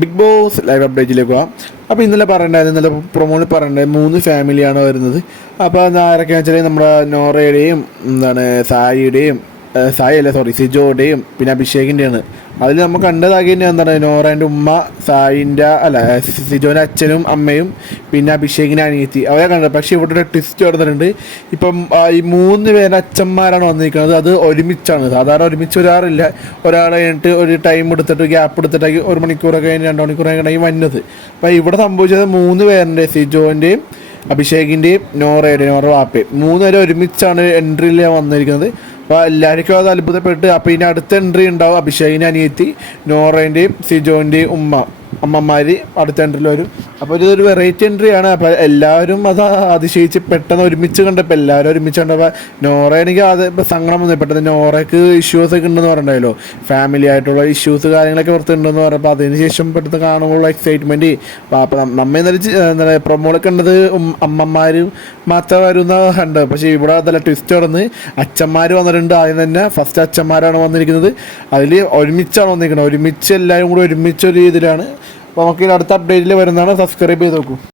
Big boss live അപ്ഡേറ്റിലേക്ക് പോകാം. അപ്പോൾ ഇന്നലെ ഇന്നലെ പ്രൊമോയിൽ പറയേണ്ടത് 3 ഫാമിലിയാണ് വരുന്നത്. അപ്പോൾ അത് ആരൊക്കെയാണെന്ന് വെച്ചാൽ നമ്മുടെ നോറയുടെയും സായിയുടെയും സിജോയുടെയും പിന്നെ അഭിഷേകിൻ്റെയാണ്. അതിൽ നമ്മൾ കണ്ടതാകെ നോറേൻ്റെ ഉമ്മ, സിജോൻ്റെ അച്ഛനും അമ്മയും പിന്നെ അഭിഷേകിൻ്റെ അനിയത്തി അവരെ കണ്ടത്. പക്ഷേ ഇവിടെ ഒരു ട്വിസ്റ്റ് നടന്നിട്ടുണ്ട്. ഇപ്പം ഈ 3 പേരുടെ അച്ഛന്മാരാണ് വന്നിരിക്കുന്നത്. അത് ഒരുമിച്ചാണ്. സാധാരണ ഒരുമിച്ച് വരാറില്ല. ഒരാൾ കഴിഞ്ഞിട്ട് ഒരു ടൈം എടുത്തിട്ട് ഗ്യാപ്പ് എടുത്തിട്ട് 1 മണിക്കൂറൊക്കെ കഴിഞ്ഞ് 2 മണിക്കൂറൊക്കെ കഴിഞ്ഞാൽ വന്നത്. അപ്പോൾ ഇവിടെ സംഭവിച്ചത് 3 പേരുടെ സിജോൻ്റെയും അഭിഷേകിൻ്റെയും നോറ വാപ്പയും 3 പേരും ഒരുമിച്ചാണ് എൻട്രിയിൽ വന്നിരിക്കുന്നത്. അപ്പോൾ എല്ലാവർക്കും അത് അത്ഭുതപ്പെട്ട്. അപ്പോൾ ഇനി അടുത്ത എൻട്രി ഉണ്ടാവും അഭിഷേകിൻ്റെ അനിയത്തി, നോറേൻ്റെയും സിജോൻ്റെയും അമ്മമാർ അടുത്ത എൻട്രിയിൽ വരും. അപ്പോൾ ഇതൊരു വെറൈറ്റി എൻട്രിയാണ്. അപ്പോൾ എല്ലാവരും അത് അതിശയിച്ച് പെട്ടെന്ന് ഒരുമിച്ച് കണ്ടപ്പോൾ എല്ലാവരും ഒരുമിച്ച് കണ്ടപ്പോൾ നോറയാണെങ്കിൽ അത് ഇപ്പോൾ സങ്കടം വന്നു. പെട്ടെന്ന് നോറയ്ക്ക് ഇഷ്യൂസൊക്കെ ഉണ്ടെന്ന് പറഞ്ഞിട്ടുണ്ടല്ലോ, ഫാമിലി ആയിട്ടുള്ള ഇഷ്യൂസ് കാര്യങ്ങളൊക്കെ പുറത്തുണ്ടെന്ന് പറഞ്ഞപ്പോൾ അതിന് ശേഷം പെട്ടെന്ന് കാണുമ്പോൾ എക്സൈറ്റ്മെൻറ്റ്. അപ്പോൾ നമ്മ ഇന്നലെ പ്രൊമോളൊക്കെ ഉണ്ടത് അമ്മമാരും മാത്രമായിരുന്നു കണ്ടത്. പക്ഷേ ഇവിടെ അതല്ല ട്വിസ്റ്റ് നടന്ന് അച്ഛന്മാർ വന്നിട്ടുണ്ട്. ആദ്യം തന്നെ ഫസ്റ്റ് അച്ഛന്മാരാണ് വന്നിരിക്കുന്നത്. അതിൽ ഒരുമിച്ചാണ് വന്നിരിക്കുന്നത്. ഒരുമിച്ച് എല്ലാവരും കൂടി ഒരുമിച്ചൊരു ഇതിലാണ്. അപ്പോൾ നമുക്ക് അടുത്ത അപ്ഡേറ്റിൽ വരുന്നതാണ്. സബ്സ്ക്രൈബ് ചെയ്ത് നോക്കൂ.